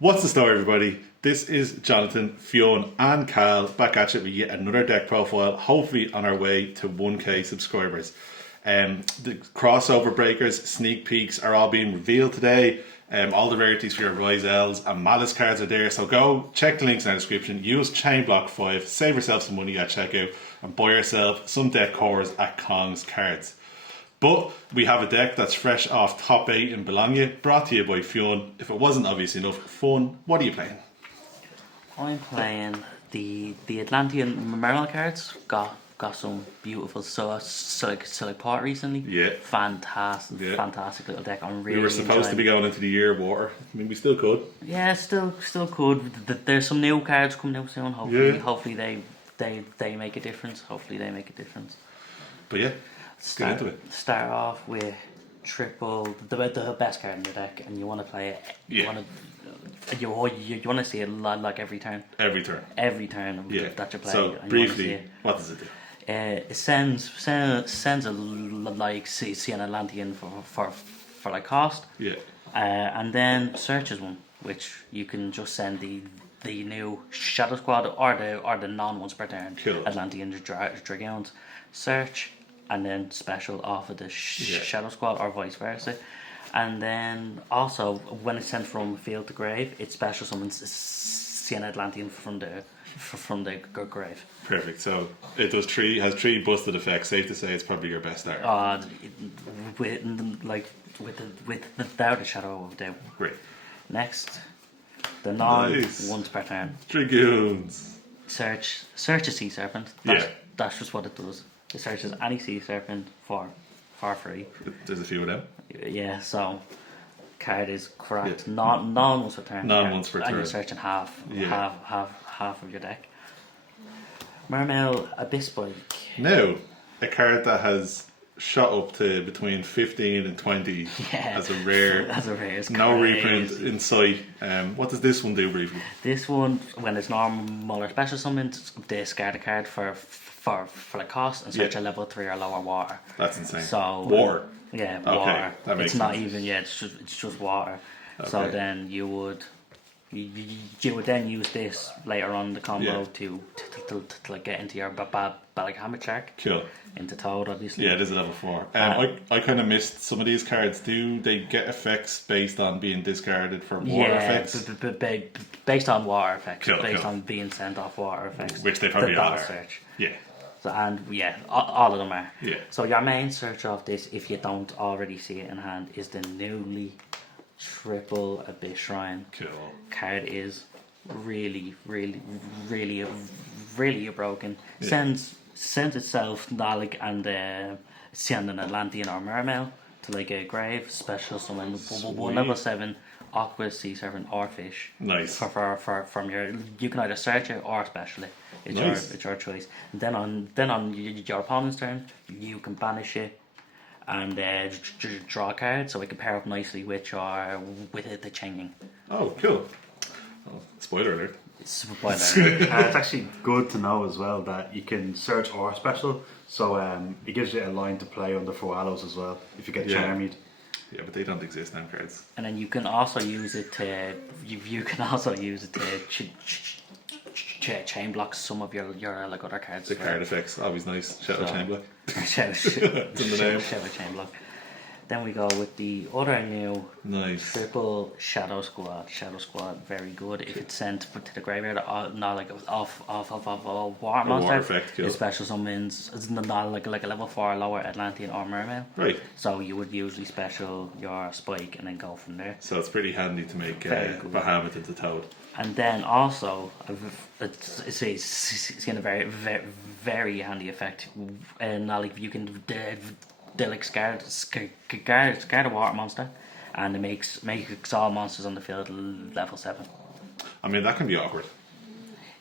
What's the story, everybody? This is Jonathan, Fionn, and Cal back at you with yet another deck profile, hopefully on our way to 1k subscribers. The crossover breakers, sneak peeks are all being revealed today. All the rarities for your Rise Elves and Malice cards are there, so go check the links in the description, use ChainBlock 5, save yourself some money at checkout, and buy yourself some deck cores at Kong's Cards. But we have a deck that's fresh off top 8 in Bologna, brought to you by Fionn. If it wasn't obvious enough, Fionn, what are you playing? I'm playing the Atlantean Mermail cards. Got some beautiful select part recently. Yeah. Fantastic little deck. I'm really. We were supposed to be going into the year of water. I mean, we still could. Yeah, still could. There's some new cards coming out soon. Hopefully they make a difference. But yeah. Get into it. Start off with triple the best card in your deck, and you want to play it. You want to see it like every turn. Every turn that you play. So briefly, what does it do? It sends a like see an Atlantean for like cost. Yeah. And then searches one, which you can just send the new Shadow Squad or the non once per turn Atlantean Dragoons search. And then special off of the Shadow Squad or vice versa. And then also, when it's sent from field to grave, it special summons see an Atlantean from the grave. Perfect. So it has three busted effects. Safe to say it's probably your best start. Without a shadow of a doubt. Great. Next, the non once per turn. Dragoons. Search a sea serpent. That's just what it does. It searches any sea serpent for free. There's a few of them. Yeah, so card is correct. Yeah. Non once per turn. And you're searching half of your deck. Mermail Abyss Spike. Now, a card that has shot up to between 15 and 20 as a rare. It's no crazy. reprint in sight. What does this one do briefly? This one, when it's normal or special summoned, discard a card for the cost and search a level 3 or lower water. That's insane. So water. Yeah, okay, water. That makes it's not sense. even it's just water. Okay. So then you would then use this later on in the combo to like get into your Hammer Shark. Cool. Into Toad, obviously. Yeah, it is a level 4. I kind of missed some of these cards. Do they get effects based on being discarded for water effects? Based on water effects. Cool. On being sent off water effects. Which they probably are. Search. Yeah. So, all of them are. Yeah. So your main search of this, if you don't already see it in hand, is the newly triple Abyss Shrine. Cool. Card is really broken. Yeah. Sends itself Dalek and send an Atlantean or Mermail to like a grave special summon one level 7 Aqua, Sea Serpent or Fish. Nice. From your, you can either search it or special it. It's your choice. And then on your opponent's turn, you can banish it and draw a card, so it can pair up nicely with the chaining. Oh, cool. Oh, spoiler alert. It's actually good to know as well that you can search or special, so it gives you a line to play under Foalos as well if you get Charmed. Yeah, but they don't exist now, cards. And then you can also use it to chain block some of your like other cards. The card effects, always nice. Shout out ChainBlock. It's in the name. Shout out ChainBlock. Then we go with the other new triple Shadow Squad. Shadow Squad, very good. If it's sent to the graveyard, not like off a water monster, effect, it special summons. It's not like a level 4 lower Atlantean or Mermail. Right. So you would usually special your Spike and then go from there. So it's pretty handy to make Bahamut into Toad. And then also, it's in a very handy effect. And like you can scared a water monster, and it makes all monsters on the field level 7. I mean, that can be awkward.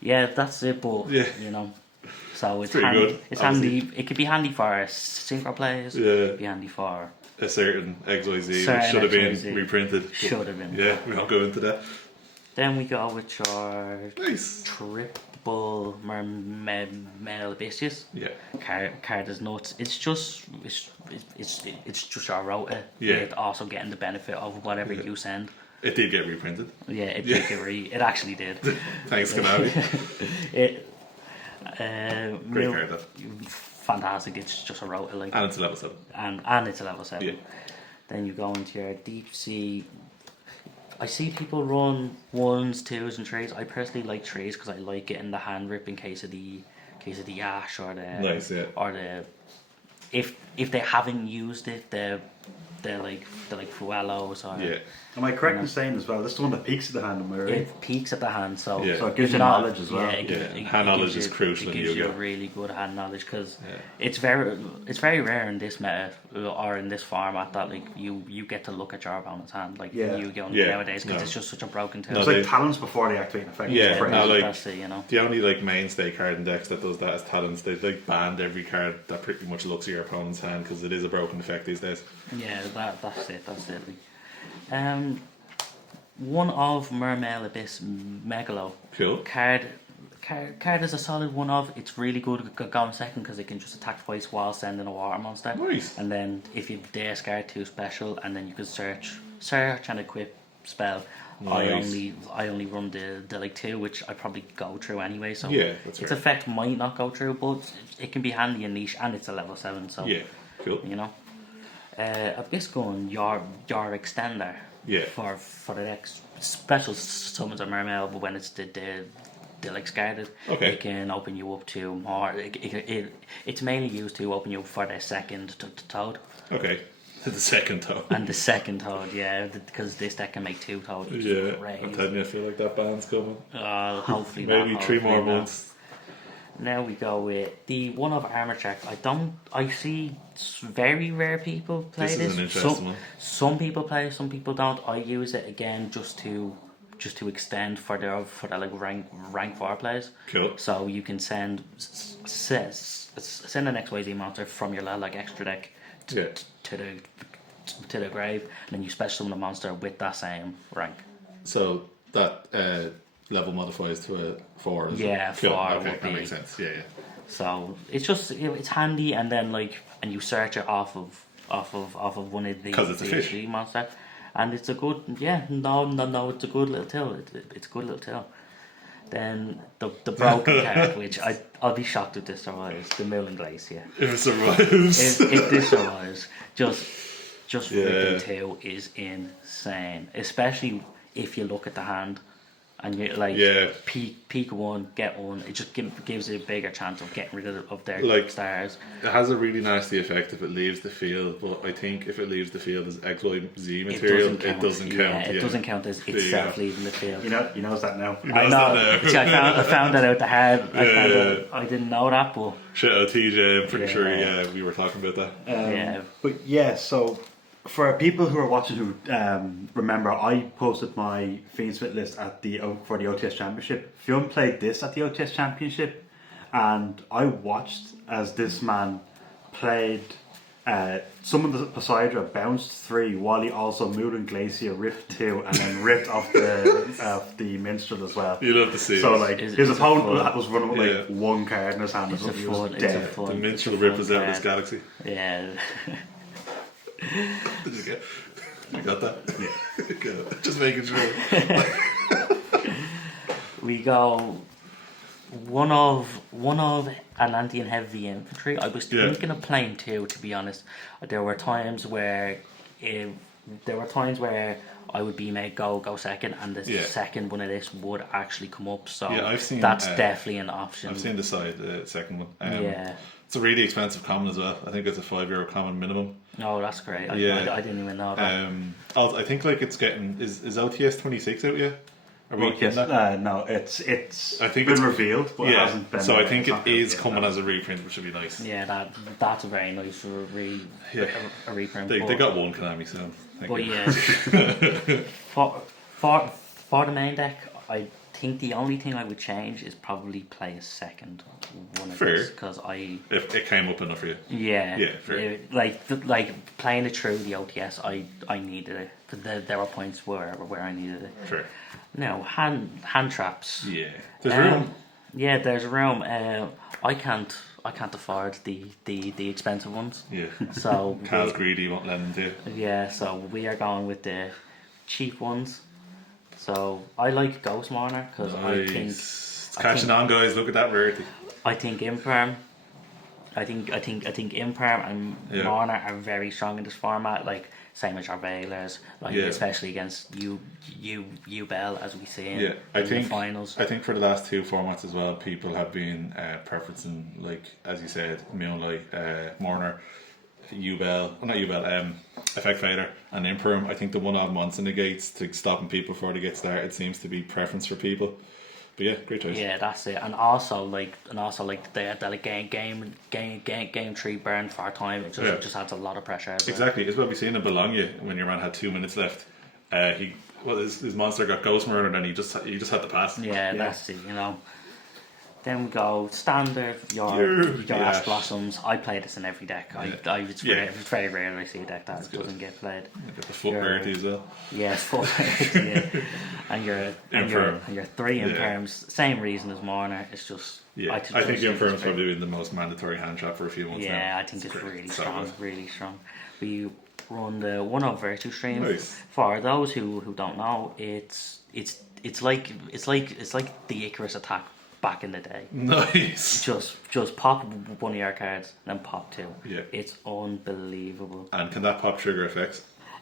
Yeah, that's it. But you know, so it's pretty handy. good. It's handy. It could be handy for synchro players. Yeah. It could be handy for a certain XYZ that should have been reprinted. Should have been. Yeah, we won't go into that. Then we go with your triple Mermail Abyss. Yeah. Card is nuts. It's just your rota. Yeah. With also getting the benefit of whatever you send. It did get reprinted. Yeah, it did get it actually did. Thanks, Konami. It Great card, that. fantastic. It's just a rotor, like, And it's a level 7. and it's a level 7. Yeah. Then you go into your deep sea. I see people run 1s, 2s, and 3s. I personally like 3s because I like getting the hand rip in case of the ash or the Nice, yeah. or the if they haven't used it, they're like Fuellos or Yeah. Am I correct in saying as well? This is the one that peaks at the hand, am I right? it peaks at the hand, so Yeah. So it gives you not- knowledge as well. Yeah, it gives- Yeah, it- hand it knowledge gives is crucial It in gives you Yu-Gi-Oh. really good hand knowledge because Yeah. it's very rare in this meta or in this format that like you get to look at your opponent's hand like Yeah. in Yu-Gi-Oh Yeah. nowadays because No. it's just such a broken tool. No, It's like they- talents before they activate an effect. Yeah, It's crazy. no, like- That's it, you know. The only like mainstay card in decks that does that is talents. They've like banned every card that pretty much looks at your opponent's hand because it is a broken effect these days. Yeah, that's it. Like. One of Mermail Abyss Megalo. Cool. Card is a solid one of. It's really good going second because it can just attack twice while sending a water monster. Nice. And then if you discard 2 special, and then you can search and equip spell. Nice. I only run the like 2, which I probably go through anyway. So Yeah, that's its right. effect might not go through, but it can be handy in niche, and it's a level 7. So Yeah, cool. you know. Abyss Gun, your extender. Yeah. For the next special summons of Mermail, but when it's the like guarded, Okay. it can open you up to more. It's mainly used to open you up for the second toad. Okay. The second toe. And the second toad, yeah, because this deck can make 2 toads. Which Yeah, is I'm crazy. telling you, I feel like that band's coming. Hopefully Maybe not, 3 more hopefully not. months. Now we go with the one of armor check. I see very rare people play This this. is an interesting one. Some people play, some people don't. I use it again just to extend for the like rank 4 plays. Cool. So you can send an XYZ monster from your like extra deck Yeah. to the grave, and then you special summon a monster with that same rank. So that level modifies to a 4. Is Yeah, it? Cool. 4 Okay, would that be- makes sense. Yeah, yeah. So it's just it's handy, and then like you search it off of one of the 'Cause it's a fish. the monster, and it's a good it's a good little till. It's a good little till. Then the broken card, which I'll be shocked if this survives, the Moon Glacier. If it survives. If this survives, just Yeah. freaking 2 is insane, especially if you look at the hand. And you like Yeah. peak 1, get 1. It just gives you a bigger chance of getting rid of their Like- stars. It has a really nasty effect if it leaves the field, but I think if it leaves the field as XYZ material, it doesn't count. Yeah, it doesn't count as There you itself go. leaving the field. He knows that now. I knows know. that now. See, I found that out the hard. Yeah. I didn't know that, but Shout out TJ, I'm pretty sure Yeah. we were talking about that. yeah, But yeah, so for people who are watching who remember, I posted my Fiendsmith list for the OTS Championship. Fionn played this at the OTS Championship, and I watched as this man played. Summoned the Poseidon, bounced 3, while he also Moon and Glacier ripped 2, and then ripped off the Minstrel as well. You love to see So it. like It's his a opponent fun- was running with like Yeah. 1 card in his hand, it's a and he was fun. It's dead. a fun. The it's a Minstrel fun represent this card. galaxy. Yeah. Did you get? You got that? Yeah. Good. Just making sure. We go one of Atlantean heavy infantry. I was Yeah. thinking of playing 2, to be honest. There were times where I would be made go second, and the Yeah. second one of this would actually come up. So Yeah, I've seen, that's definitely an option. I've seen the second one. Yeah. It's a really expensive common as well. I think it's a €5 common minimum. No, that's great. Yeah. I didn't even know that. I think like it's getting is OTS 26 out yet? Are we Well, yes, getting that? no, it's I think been it's revealed, but it Yeah. hasn't been. So I think it's not it is yet, coming no. as a reprint, which would be nice. Yeah, that's a very nice Yeah. a reprint. They but- got one Konami, so thank But you. yeah, for the main deck, I think the only thing I would change is probably play a second one of Fair. this because If it came up enough for you. yeah, Yeah, fair. like playing it through the OTS, I needed it. But there were points where I needed it. Fair. No hand traps. Yeah. There's room. Yeah, there's room. I can't afford the expensive ones. Yeah. So Cal's greedy, won't let him do. yeah, so we are going with the cheap ones. So I like Ghost Mourner because I think It's catching on, guys. Look at that rarity. I think Imperm. I think Imperm and Mourner are very strong in this format. Like same as your Veilers, like especially against UBell as we see in the finals. I think for the last two formats as well, people have been preferencing, like as you said, Moonlight, Mourner, Effect Fader, and Imperm. I think the one-odd monster negates to stopping people before they get started seems to be preference for people. But yeah, great choice. Yeah, that's it. And also like the game 3 burn for time. It just adds a lot of pressure. Exactly. It's what we seen in Bologna when your man had 2 minutes left. His monster got ghost murdered and he just had to pass. Yeah, that's it. You know. Then we go standard, your Ash Blossoms. I play this in every deck. It's very rare I see a deck that doesn't get played. Get the foot rarity as well. Yeah, it's foot rarity, yeah. And your 3 Imperms, same reason as Mourner. It's just I think Imperm's probably been the most mandatory hand trap for a few months now. Yeah, I think it's really strong, really strong. We run the 1-of Virtue Stream. Nice. For those who don't know, it's like the Icarus attack back in the day. Nice. Just pop one of your cards, then pop 2. Yeah. It's unbelievable. And can that pop trigger effects?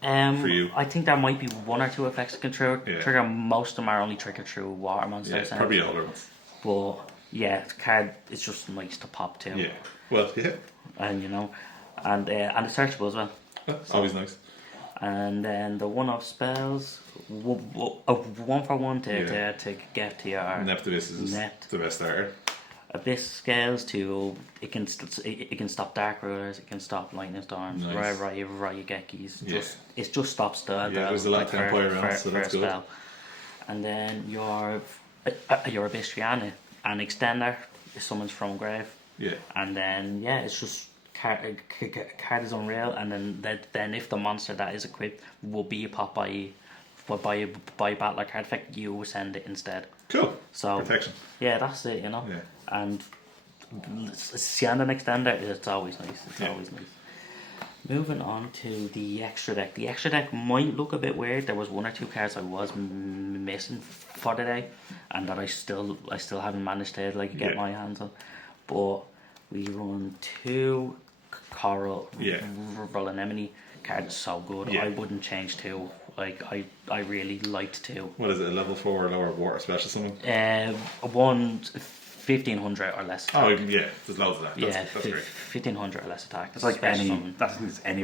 For you? I think there might be 1 or 2 effects that can trigger. Most of them are only triggered through water monsters. Yeah, probably older ones. But yeah, the card, it's just nice to pop 2. Yeah. Well, yeah. And you know, and it's searchable as well. That's always nice. And then the 1-of spells, a 1-for-1 to get to your Neptivus is the best starter. Abyss scales to it can stop Dark Rulers, it can stop Lightning Storms, nice. Ryugekis. It just stops the there's a lot of tempo around, so that's good. Spell. And then your Abyss Triana, an extender summons from grave. Yeah. And then it's just card is unreal, and then if the monster that is equipped will be popped by battle or card effect, you send it instead. Cool. So protection. Yeah, that's it. You know. Yeah. And seeing an extender, it's always nice. It's always nice. Moving on to the extra deck. The extra deck might look a bit weird. There was 1 or 2 cards I was missing for the day, and that I still haven't managed to get my hands on. But we run 2 Coral Roll Anemone card is so good. I wouldn't change 2. Like I really liked 2. What is it? A level 4 or lower water special summon? 1500 or less attack. Oh yeah, there's loads of that. That's great. 1500 or less attack. It's like any of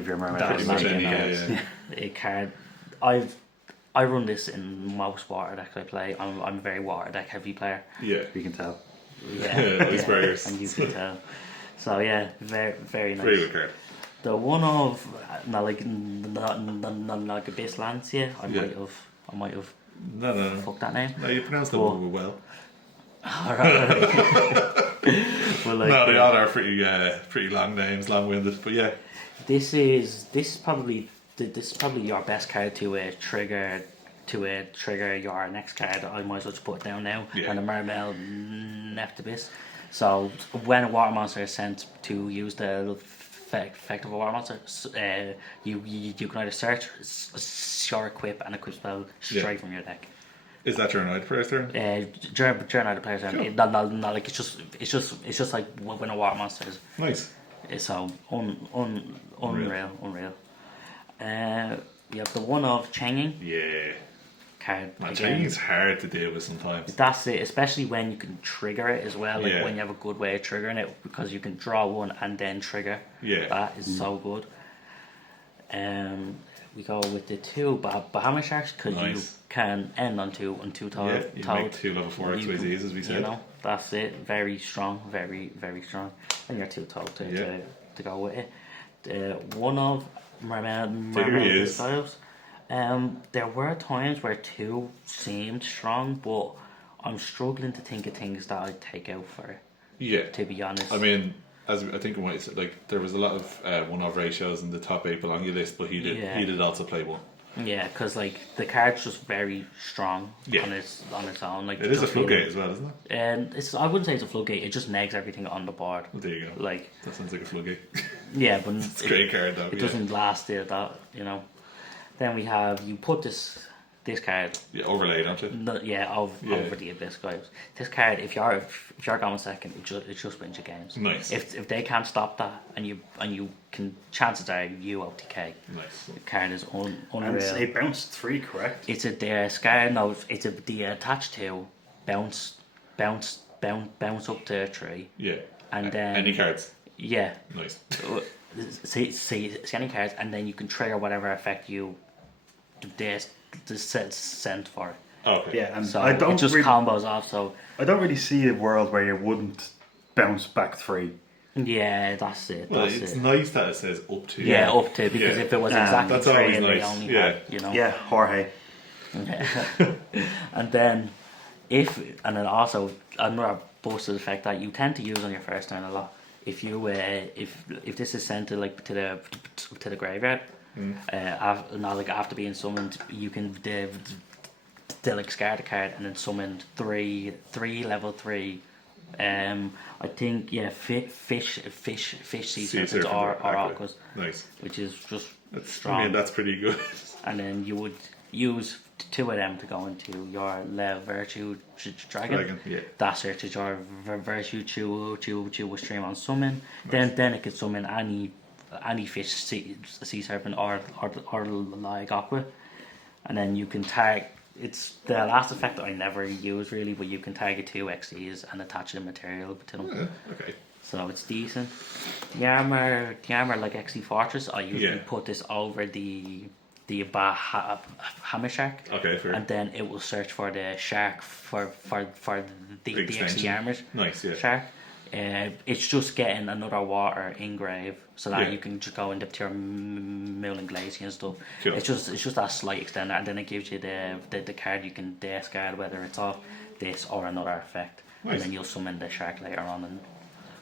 your Mermail. Pretty much any. A card. I run this in most water decks I play. I'm a very water deck heavy player. Yeah, you can tell. Ice Barriers. And you can tell. So yeah, very very nice. Very good card. The 1-of not like Abyss Lancia. I might have. No. Fuck that name. No, you pronounced it well. Alright. Well, no, they all are pretty long names, long-winded. But yeah, this is probably your best card to trigger your next card. I might as well just put it down now. Yeah. And the Mermail Neptivus. So when a water monster is sent to use the effect of a water monster, you can either search, your equip, and equip spell straight from your deck. Is that your night player's turn? During the player's turn. Cool. No, like it's just like when a water monster is. Nice. It's so unreal. You have the 1-of Changing. Yeah. Card. Changing is hard to deal with sometimes. That's it, especially when you can trigger it as well. Like when you have a good way of triggering it, because you can draw 1 and then trigger. Yeah. That is so good. We go with the 2 Bahamut Sharks, because you can end on 2 toad. Yeah, you can make 2 level 4 XYZs, as we said. You know, that's it. Very strong, very very strong. And your 2 toad to go with it. The 1-of Mermail Styles. There were times where 2 seemed strong, but I'm struggling to think of things that I'd take out for it. Yeah. To be honest. I mean, as I think there was a lot of 1-of ratios in the top 8 Bologna list, but he did also play 1. Yeah, because the card's just very strong on its own. Like it is a floodgate as well, isn't it? And I wouldn't say it's a floodgate. It just negs everything on the board. Well, there you go. Like that sounds like a floodgate. Yeah, but it's a great card though. It doesn't last it, that you know. Then we have you put this This card, Yeah, overlay, don't you? over the Abyss guys. This card, if you're going second, it just wins your games. Nice. If they can't stop that, and you can, chances are you OTK. Nice. The card is And unreal. it's a bounce 3, correct? It's a scar. No, it's the attached to bounce up to a 3. Yeah. And then any cards. Yeah. Nice. See any cards, and then you can trigger whatever effect you sent for it. Okay. Yeah, and So I don't it just really, combos off. So I don't really see a world where you wouldn't bounce back 3. yeah, that's it. Well, That's it's it. nice that it says up to. Yeah, up to, because if it was exactly that's 3 always and they nice. only Yeah. had, you know. Yeah, Jorge. And then also another boosted effect that you tend to use on your first turn a lot. If you if this is sent to the graveyard, after being summoned, you can discard the card and then summon three level 3. I think fish sea serpents or aquas. Nice. Which is just That's strong. I mean, that's pretty good. And then you would use 2 of them to go into your Virtue Dragon. Yeah. That searches your Virtue Chew with stream on summon. Nice. Then it can summon any fish sea serpent or like aqua. And then you can tag. It's the last effect that I never use really, but you can target 2 XCs and attach a material to them. Yeah, okay. So it's decent. The armor like XC Fortress, I usually put this over the hammer shark. Okay, fair. And then it will search for the shark for the XC armors. Nice, yeah. Shark. It's just getting another water engrave so that you can just go into your Mill and Glacier and stuff. Cool. It's just that slight extender, and then it gives you the card you can discard, whether it's off this or another effect. Nice. And then you'll summon the shark later on and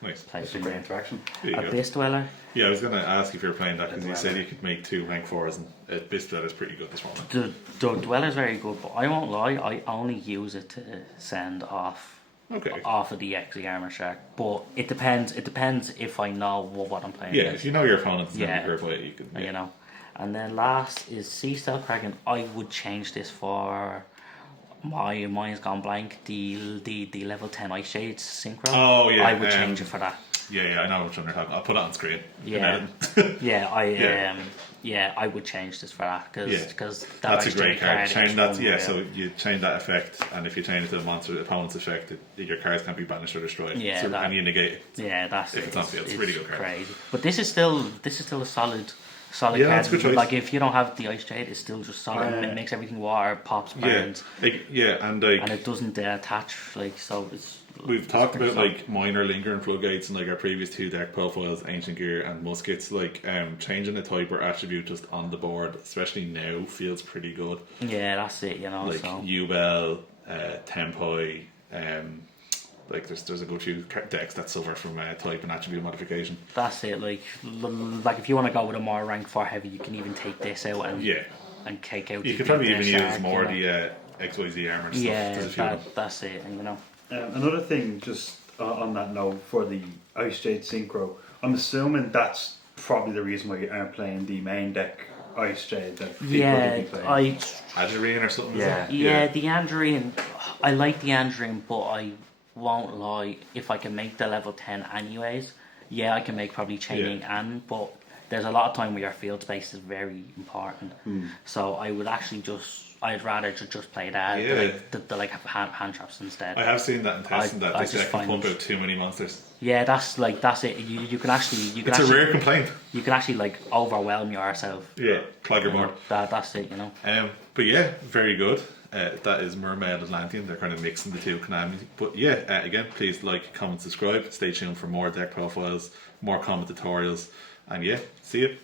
Nice. play It's a great interaction. There you go. Abyss Dweller. Yeah, I was going to ask if you were playing that because you said you could make 2 rank 4s, and Abyss Dweller is pretty good this moment. The Dweller's very good, but I won't lie, I only use it to send off of the XE armor shark. But it depends if I know what I'm playing. Yeah, against. if you know your opponent's Yeah. never play it, you can. Yeah. You know. And then last is Sea Stealth Kraken. I would change this for mine's gone blank. The level 10 Ice Shades synchro. Oh yeah, I would change it for that. Yeah, I know which one you're talking. I'll put it on screen. Yeah, I would change this for that because that's a great card. Change that, unreal. so you change that effect, and if you change it to the opponent's effect, your cards can't be banished or destroyed. Yeah, so, and you negate it. Yeah, that's if it's on field. It's a really good card. Crazy. But this is still a solid yeah, card. That's a good choice. Like if you don't have the Ice Shade, it's still just solid. It makes everything water, pops, burns. And it doesn't attach so it's. We've talked about like minor lingering floodgates and like our previous 2 deck profiles, Ancient Gear and Muskets. Like changing a type or attribute just on the board, especially now, feels pretty good. Yeah, that's it. You know, like so. Ubel, Tempoi, like there's a good few decks that suffer from type and attribute modification. That's it. Like if you want to go with a more rank 4 heavy, you can even take this out and take out. You could probably even use more the XYZ armor stuff. Yeah, that's it. And you know. Another thing, just on that note, for the Ice Shade Synchro, I'm assuming that's probably the reason why you aren't playing the main deck Ice Shade that people be playing. Adrian or something. Yeah, the Andrian. I like the Andrian, but I won't lie. If I can make the level 10 anyways, I can make probably Chaining but there's a lot of time where your field space is very important. So I would actually I'd rather just play that, the hand traps instead. I have seen that in testing that this deck can pump out too many monsters. Yeah, that's it. You can actually. It's a rare complaint. You can actually overwhelm yourself. Yeah, clog your board. That's it. You know. But yeah, very good. That is Mermail Atlantean. They're kind of mixing the 2 Konami. But yeah, again, please like, comment, subscribe. Stay tuned for more deck profiles, more comment tutorials, and yeah, see you.